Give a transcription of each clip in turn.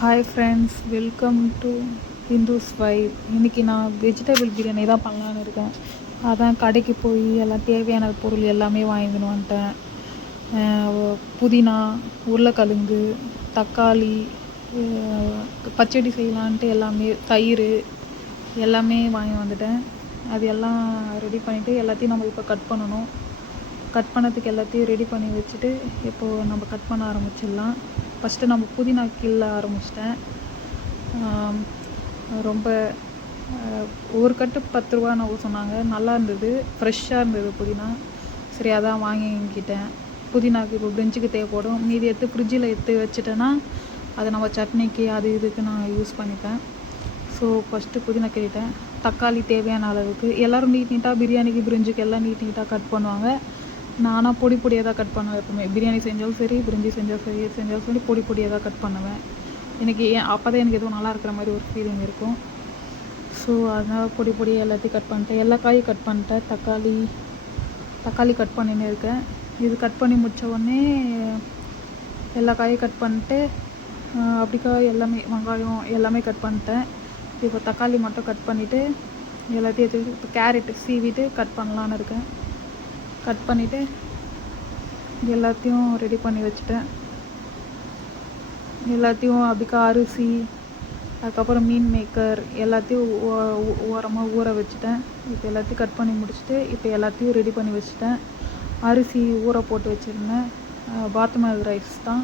Hi friends, welcome to Hindus vibe. இன்றைக்கி நான் vegetable biryani தான் பண்ணலான்னு இருக்கேன். அதான் கடைக்கு போய் எல்லாம் தேவையான பொருள் எல்லாமே வாங்கின்னு வந்துட்டேன். புதினா, உருளைக்கிழங்கு, தக்காளி, பச்சடி செய்யலான்ட்டு எல்லாமே, தயிர் எல்லாமே வாங்கி வந்துட்டேன். அது எல்லாம் ரெடி பண்ணிவிட்டு எல்லாத்தையும் நம்ம இப்போ கட் பண்ணணும். கட் பண்ணதுக்கு எல்லாத்தையும் ரெடி பண்ணி வச்சுட்டு இப்போது நம்ம கட் பண்ண ஆரம்பிச்சிடலாம். ஃபஸ்ட்டு நம்ம புதினா கிள்ள ஆரம்பிச்சிட்டேன். ரொம்ப ஒரு கட்டு 10 ரூபா நான் சொன்னாங்க. நல்லா இருந்தது, ஃப்ரெஷ்ஷாக இருந்தது புதினா. சரி, அதான் வாங்கிக்கிட்டேன். புதினாக்கு இப்போ பிரிஞ்சுக்கு தேவைப்படும். மீதி எடுத்து ஃப்ரிட்ஜில் எடுத்து வச்சுட்டேன்னா அதை நம்ம சட்னிக்கு அது இதுக்கு நான் யூஸ் பண்ணிப்பேன். ஸோ ஃபஸ்ட்டு புதினா கிள்ளிட்டேன். தக்காளி தேவையான அளவுக்கு. எல்லோரும் நீட்டாக பிரியாணிக்கு பிரிஞ்சுக்கு எல்லாம் நீட்டாக கட் பண்ணுவாங்க. நானாக பொடியாக தான் கட் பண்ணுவேன். எப்பவுமே பிரியாணி செஞ்சாலும் சரி, பிரிஞ்சி செஞ்சாலும் சரி பொடியாக தான் கட் பண்ணுவேன். எனக்கு அப்போ தான் எனக்கு எதுவும் நல்லா இருக்கிற மாதிரி ஒரு ஃபீலிங் இருக்கும். ஸோ அதனால் பொடியாக எல்லாத்தையும் கட் பண்ணிட்டேன். எல்லா காயும் கட் பண்ணிட்டேன். தக்காளி கட் பண்ணின்னு இருக்கேன். இது கட் பண்ணி முடித்த உடனே எல்லா காயும் கட் பண்ணிட்டு அப்படிக்காய் எல்லாமே, வெங்காயம் எல்லாமே கட் பண்ணிட்டேன். இப்போ தக்காளி மட்டும் கட் பண்ணிவிட்டு எல்லாத்தையும் எடுத்து இப்போ கேரட்டு சீவிட்டு கட் பண்ணலான்னு இருக்கேன். கட் பண்ணிவிட்டு எல்லாத்தையும் ரெடி பண்ணி வச்சுட்டேன். எல்லாத்தையும் அதுக்கு அரிசி, அதுக்கப்புறம் மீன் மேக்கர் எல்லாத்தையும் ஓரமாக ஊற வச்சுட்டேன். இப்போ எல்லாத்தையும் கட் பண்ணி முடிச்சுட்டு இப்போ எல்லாத்தையும் ரெடி பண்ணி வச்சுட்டேன். அரிசி ஊற போட்டு வச்சுருந்தேன். பாத்மதி ரைஸ் தான்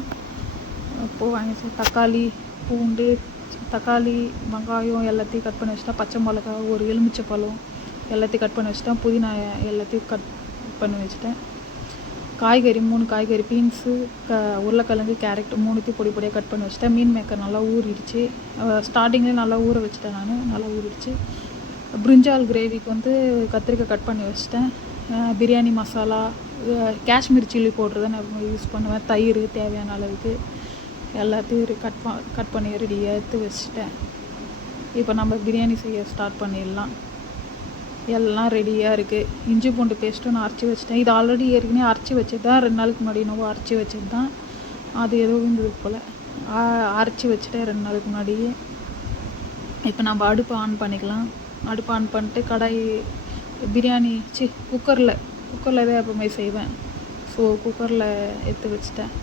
இப்போது வாங்கி. தக்காளி, பூண்டு, தக்காளி, வெங்காயம் எல்லாத்தையும் கட் பண்ணி வச்சுட்டேன். பச்சை மிளகா, ஒரு எலுமிச்சை பழம் எல்லாத்தையும் கட் பண்ணி வச்சுட்டேன். புதினா எல்லாத்தையும் கட் பண்ணி வச்சுட்டேன். காய்கறி 3 காய்கறி, பீன்ஸு, உருளைக்கிழங்கு, கேரட் 3த்தையும் பொடியாக கட் பண்ணி வச்சுட்டேன். மீன் மேக்கர் நல்லா ஊறிடுச்சு. ஸ்டார்டிங்லேயே நல்லா ஊற வச்சுட்டேன். நல்லா ஊறிடுச்சு. பிரிஞ்சால் கிரேவிக்கு கத்திரிக்காய் கட் பண்ணி வச்சுட்டேன். பிரியாணி மசாலா, காஷ்மீர் சில்லி பவுட்ரு தான் நான் யூஸ் பண்ணுவேன். தயிர் தேவையான அளவுக்கு எல்லாத்தையும் கட் பண்ணி ரெடியாக எடுத்து வச்சுட்டேன். இப்போ நம்ம பிரியாணி செய்ய ஸ்டார்ட் பண்ணிடலாம். எல்லாம் ரெடியாக இருக்குது. இஞ்சி பூண்டு பேஸ்ட்டும் நான் அரைச்சி வச்சுட்டேன். இது ஆல்ரெடி ஏற்கனவே அரைச்சி வச்சது தான். 2 நாளுக்கு முன்னாடி என்னவோ அரைச்சி வச்சது தான். அது ஏதோ இருந்தது போல். அரைச்சி வச்சுட்டேன் 2 நாளுக்கு முன்னாடியே. இப்போ நம்ம அடுப்பு ஆன் பண்ணிக்கலாம். அடுப்பு ஆன் பண்ணிட்டு கடாய், பிரியாணி குக்கரில் தான் எப்பவுமே செய்வேன். ஸோ குக்கரில் எடுத்து வச்சுட்டேன்.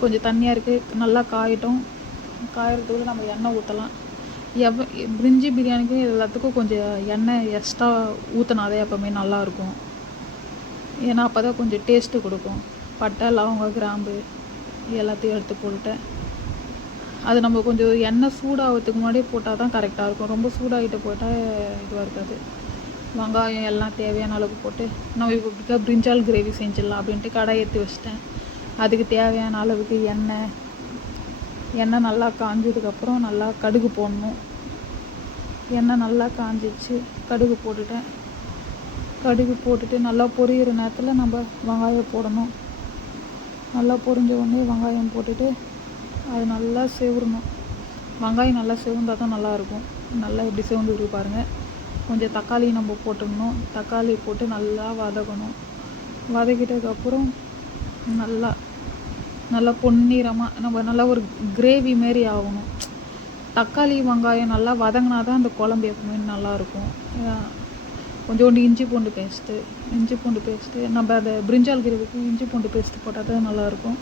கொஞ்சம் தண்ணியாக இருக்குது, நல்லா காயட்டும். காயறதுக்குள்ள நம்ம எண்ணெய் ஊற்றலாம். பிரிஞ்சி பிரியாணிக்கும் எல்லாத்துக்கும் கொஞ்சம் எண்ணெய் எக்ஸ்ட்ரா ஊற்றினாதே எப்போவுமே நல்லாயிருக்கும். ஏன்னா அப்போ தான் கொஞ்சம் டேஸ்ட்டு கொடுக்கும். பட்டை, லவங்க, கிராம்பு எல்லாத்தையும் எடுத்து போட்டுட்டேன். அது நம்ம கொஞ்சம் எண்ணெய் சூடாகிறதுக்கு முன்னாடியே போட்டால் தான் கரெக்டாக இருக்கும். ரொம்ப சூடாகிட்டு போட்டால் இதுவாக இருக்காது. வெங்காயம் எல்லாம் தேவையான அளவுக்கு போட்டு நம்ம இப்போ பிரிஞ்சால் கிரேவி செஞ்சிடலாம் அப்படின்ட்டு கடாய் ஏற்றி வச்சிட்டேன். அதுக்கு தேவையான அளவுக்கு எண்ணெய் நல்லா காஞ்சதுக்கப்புறம் நல்லா கடுகு போடணும். எண்ணெய் நல்லா காஞ்சிச்சு, கடுகு போட்டுட்டேன். கடுகு போட்டுட்டு நல்லா பொரியிற நேரத்தில் நம்ம வெங்காயம் போடணும். நல்லா பொரிஞ்ச உடனே வெங்காயம் போட்டுட்டு அது நல்லா செவரணும். வெங்காயம் நல்லா செவந்தால் தான் நல்லாயிருக்கும். நல்லா எப்படி செவந்து பாருங்கள். கொஞ்சம் தக்காளி நம்ம போட்டுடணும். தக்காளி போட்டு நல்லா வதக்கணும். வதக்கிட்டதுக்கப்புறம் நல்லா பொன்னிறமாக நம்ம நல்லா ஒரு கிரேவி மாரி ஆகணும். தக்காளி வெங்காயம் நல்லா வதங்கினா தான் அந்த குழம்பு எப்பவுமே நல்லாயிருக்கும். கொஞ்சோண்டு இஞ்சி பூண்டு பேஸ்ட்டு நம்ம அந்த பிரிஞ்சால் கிரேவிக்கு இஞ்சி பூண்டு பேஸ்ட்டு போட்டால் தான் நல்லாயிருக்கும்.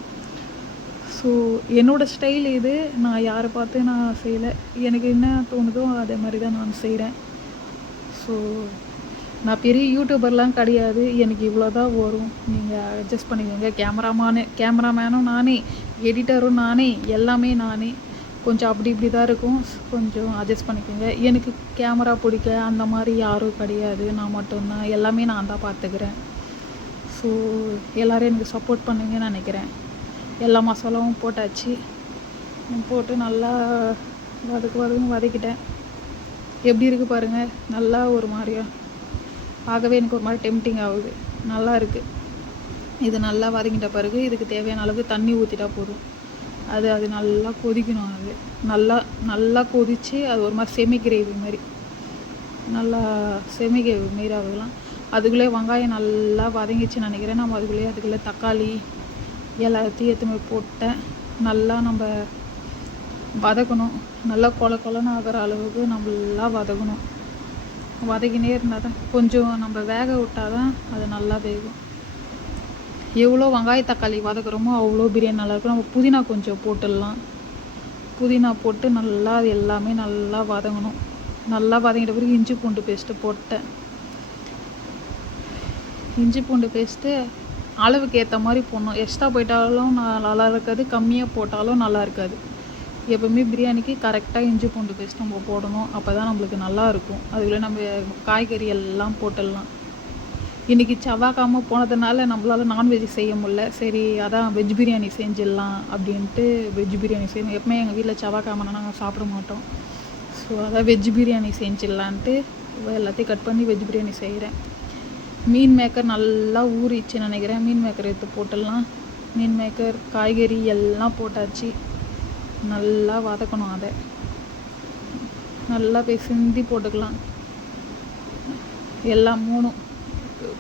ஸோ என்னோடய ஸ்டைல் இது. நான் யாரை பார்த்து நான் செய்யலை. எனக்கு என்ன தோணுதோ அதே மாதிரி தான் நான் செய்கிறேன். ஸோ நான் பெரிய யூடியூபர்லாம் கிடையாது. எனக்கு இவ்வளோ தான் வரும். நீங்கள் அட்ஜஸ்ட் பண்ணிக்கோங்க. கேமராமேனும் நானே, எடிட்டரும் நானே, எல்லாமே நானே. கொஞ்சம் அப்படி இப்படி தான் இருக்கும். கொஞ்சம் அட்ஜஸ்ட் பண்ணிக்கோங்க. எனக்கு கேமரா பிடிக்க அந்த மாதிரி யாரும் கிடையாது. நான் மட்டும்தான். எல்லாமே நான் தான் பார்த்துக்கிறேன். ஸோ எல்லோரும் எனக்கு சப்போர்ட் பண்ணுவீங்கன்னு நினைக்கிறேன். எல்லா மசாலாவும் போட்டாச்சு. போட்டு நல்லா வதக்கிட்டேன். எப்படி இருக்குது பாருங்கள். நல்லா ஒரு மாதிரியா பார்க்கவே எனக்கு ஒரு மாதிரி டெம்டிங் ஆகுது. நல்லா இருக்குது. இது நல்லா வதங்கிட்ட பிறகு இதுக்கு தேவையான அளவுக்கு தண்ணி ஊற்றிட்டா போதும். அது நல்லா கொதிக்கணும். அது நல்லா கொதித்து அது ஒரு மாதிரி செமி கிரேவி மாதிரி ஆகலாம். அதுக்குள்ளே வெங்காயம் நல்லா வதங்கிச்சுன்னு நினைக்கிறேன். நம்ம அதுக்குள்ளே தக்காளி எல்லாத்தையும் எடுத்துன்னு போட்டேன். நல்லா நம்ம வதக்கணும். நல்லா கொல கொலன்னு ஆகிற அளவுக்கு நல்லா வதக்கணும். வதக்கினே இருந்தால் தான் கொஞ்சம் நம்ம வேக விட்டால் தான் அது நல்லா வேகும். எவ்வளோ வெங்காய தக்காளி வதக்குறோமோ அவ்வளோ பிரியாணி நல்லாயிருக்கும். நம்ம புதினா கொஞ்சம் போட்டுடலாம். புதினா போட்டு நல்லா அது எல்லாமே நல்லா வதங்கணும். நல்லா வதங்கிட்ட பிறகு இஞ்சி பூண்டு பேஸ்ட்டு போட்டேன். இஞ்சி பூண்டு பேஸ்ட்டு அளவுக்கு ஏற்ற மாதிரி போடணும். எக்ஸ்ட்ரா போயிட்டாலும் நல்லா இருக்காது, கம்மியாக போட்டாலும் நல்லா இருக்காது. எப்போவுமே பிரியாணிக்கு கரெக்டாக இஞ்சி பூண்டு பேஸ்ட் நம்ம போடணும். அப்போ தான் நம்மளுக்கு நல்லாயிருக்கும். அதுக்குள்ளே நம்ம காய்கறி எல்லாம் போட்டுடலாம். இன்றைக்கி செவ்வாய்க்கிழமை போனதுனால நம்மளால் நான்வெஜ் செய்ய முடியல. சரி அதான் வெஜ் பிரியாணி செஞ்சிடலாம் அப்படின்ட்டு வெஜ் பிரியாணி செய்யணும். எப்பவுமே எங்கள் வீட்டில் செவ்வாய்க்கிழமைனா நாங்கள் சாப்பிட மாட்டோம். ஸோ அதான் வெஜ் பிரியாணி செஞ்சிடலான்ட்டு எல்லாத்தையும் கட் பண்ணி வெஜ் பிரியாணி செய்கிறேன். மீன் மேக்கர் நல்லா ஊறிச்சுன்னு நினைக்கிறேன். மீன் மேக்கர் எடுத்து போட்டுடலாம். மீன் மேக்கர் காய்கறி எல்லாம் போட்டாச்சு. நல்லா வதக்கணும். அதை நல்லா போய் சிந்தி போட்டுக்கலாம். எல்லாம் 3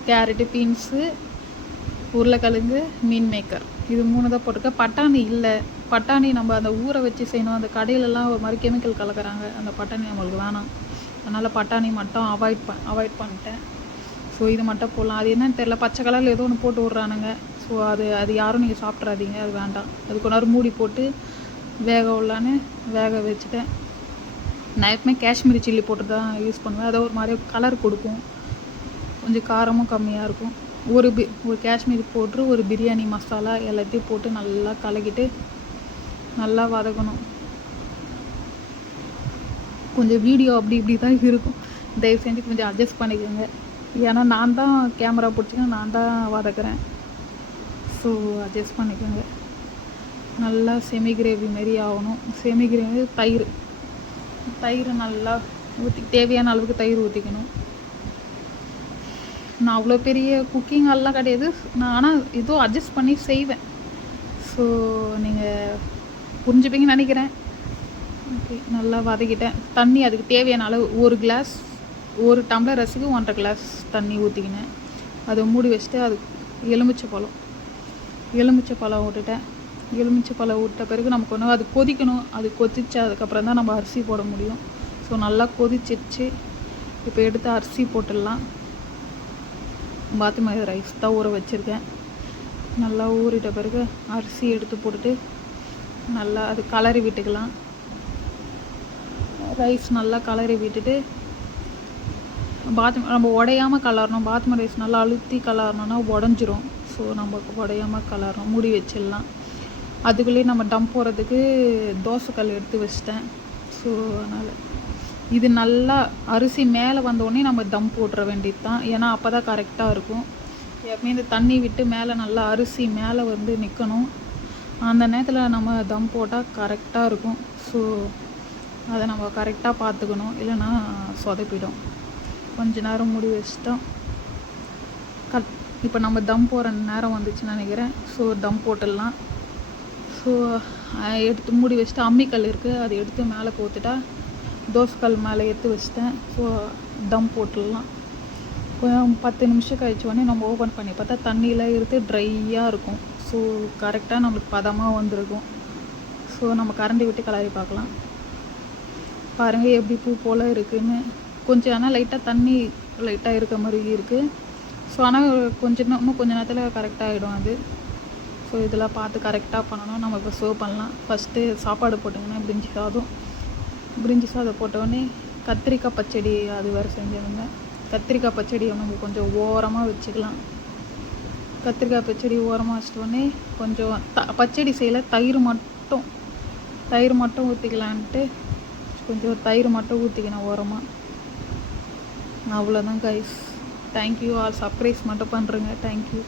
கேரட்டு, பீன்ஸு, உருளைக்கிழங்கு, மீன் மேக்கர் இது 3 தான் போட்டுக்க. பட்டாணி இல்லை. பட்டாணி நம்ம அந்த ஊற வச்சு செய்யணும். அந்த கடையிலலாம் ஒரு மாதிரி கெமிக்கல் கலக்கிறாங்க. அந்த பட்டாணி நம்மளுக்கு வேணாம். அதனால் பட்டாணி மட்டும் அவாய்ட் பண்ணிட்டேன். ஸோ இது மட்டும் போடலாம். அது என்னன்னு தெரில, பச்சை கலரில் ஏதோ ஒன்று போட்டு விட்றானுங்க. ஸோ அது யாரும் நீங்கள் சாப்பிட்றாதீங்க, அது வேண்டாம். அது கொஞ்ச நேரம் மூடி போட்டு வேக உள்ளான்னு வேக வச்சுட்டேன். நான் எப்பவுமே காஷ்மீரி சில்லி போட்டு தான் யூஸ் பண்ணுவேன். அதை ஒரு மாதிரி கலர் கொடுக்கும், கொஞ்சம் காரமும் கம்மியாக இருக்கும். ஒரு காஷ்மீரி போட்டு ஒரு பிரியாணி மசாலா எல்லாத்தையும் போட்டு நல்லா கலக்கிட்டு நல்லா வதக்கணும். கொஞ்சம் வீடியோ அப்படி இப்படி தான் இருக்கும், தயவு செஞ்சு கொஞ்சம் அட்ஜஸ்ட் பண்ணிக்கோங்க. ஏன்னா நான் தான் கேமரா பிடிச்சிக்கேன், நான் தான் வதக்குறேன். ஸோ அட்ஜஸ்ட் பண்ணிக்கோங்க. நல்லா செமி கிரேவி மாரி ஆகணும். செமி கிரேவி தயிர் நல்லா தேவையான அளவுக்கு தயிர் ஊற்றிக்கணும். நான் அவ்வளோ பெரிய குக்கிங் எல்லாம் கிடையாது. நான் ஆனால் ஏதோ அட்ஜஸ்ட் பண்ணி செய்வேன். ஸோ நீங்கள் புரிஞ்சுப்பீங்கன்னு நினைக்கிறேன். ஓகே, நல்லா வதக்கிட்டேன். தண்ணி அதுக்கு தேவையான அளவு 1 டம்ளர் ரசிக்கு 1.5 கிளாஸ் தண்ணி ஊற்றிக்கினேன். அதை மூடி வச்சுட்டு அது எலுமிச்சை பழம் விட்டுட்டேன். எலுமிச்சை பழம் விட்ட பிறகு நமக்கு ஒன்று அது கொதிக்கணும். அது கொதிச்சு அதுக்கப்புறம் தான் நம்ம அரிசி போட முடியும். ஸோ நல்லா கொதிச்சிடுச்சு. இப்போ எடுத்து அரிசி போட்டுடலாம். பாத்மதி ரைஸ் தான் ஊற வச்சுருக்கேன். நல்லா ஊறிட்ட பிறகு அரிசி எடுத்து போட்டுட்டு நல்லா அது கலரி விட்டுக்கலாம். ரைஸ் நல்லா கலரி விட்டுட்டு நம்ம உடையாமல் கலரணும். பாத்மதி ரைஸ் நல்லா அழுத்தி கலரணுன்னா உடஞ்சிரும். ஸோ நம்ம உடையாமல் கலரணும். மூடி வச்சிடலாம். அதுக்குள்ளேயே நம்ம டம் போகிறதுக்கு தோசைக்கல் எடுத்து வச்சிட்டேன். ஸோ அதனால் இது நல்லா அரிசி மேலே வந்தோடனே நம்ம தம் போட்டுற வேண்டியது தான். ஏன்னா அப்போ தான் கரெக்டாக இருக்கும். எப்பவுமே இந்த தண்ணி விட்டு மேலே நல்லா அரிசி மேலே வந்து நிற்கணும். அந்த நேரத்தில் நம்ம தம் போட்டால் கரெக்டாக இருக்கும். ஸோ அதை நம்ம கரெக்டாக பார்த்துக்கணும், இல்லைன்னா சொதப்பிடும். கொஞ்ச நேரம் மூடி வச்சிட்டோம். இப்போ நம்ம தம் போகிற நேரம் வந்துச்சுன்னு நினைக்கிறேன். ஸோ தம் போட்டுடலாம். ஸோ எடுத்து மூடி வச்சுட்டு அம்மிக்கல் இருக்குது, அதை எடுத்து மேலே போத்துட்டா தோசைக்கல் மேலே எடுத்து வச்சிட்டேன். ஸோ தம் போட்டுடலாம். கொஞ்சம் 10 நிமிஷம் கழிச்ச உடனே நம்ம ஓப்பன் பண்ணி பார்த்தா தண்ணியில் இருந்து ட்ரையாக இருக்கும். ஸோ கரெக்டாக நம்மளுக்கு பதமாக வந்திருக்கும். ஸோ நம்ம கரண்டி விட்டு கிளறி பார்க்கலாம். பாருங்கள் எப்படி பூ போல் இருக்குதுன்னு. கொஞ்சம் ஆனால் லைட்டாக தண்ணி லைட்டாக இருக்க மாதிரி இருக்குது. ஸோ ஆனால் இன்னும் கொஞ்சம் நேரத்தில் கரெக்டாகிடும் அது. ஸோ இதெல்லாம் பார்த்து கரெக்டாக பண்ணணும். நம்ம இப்போ சர்வ் பண்ணலாம். ஃபஸ்ட்டு சாப்பாடு போட்டுங்கன்னா பிரிஞ்சி சாதம் போட்டோடனே கத்திரிக்காய் பச்சடி அது வேறு செஞ்சுருந்தேன். கத்திரிக்காய் பச்சடியை நம்ம கொஞ்சம் ஓரமாக வச்சுக்கலாம். கத்திரிக்காய் பச்சடி ஓரமாக வச்சிட்டோடனே கொஞ்சம் பச்சடி செய்யலை, தயிர் மட்டும் ஊற்றிக்கலான்ட்டு கொஞ்சம் தயிர் மட்டும் ஊற்றிக்கணும் ஓரமாக. அவ்வளோதான் கைஸ். Thank you all. சப்ஸ்கிரைப் மட்டும் பண்ணுறேங்க. தேங்க்யூ.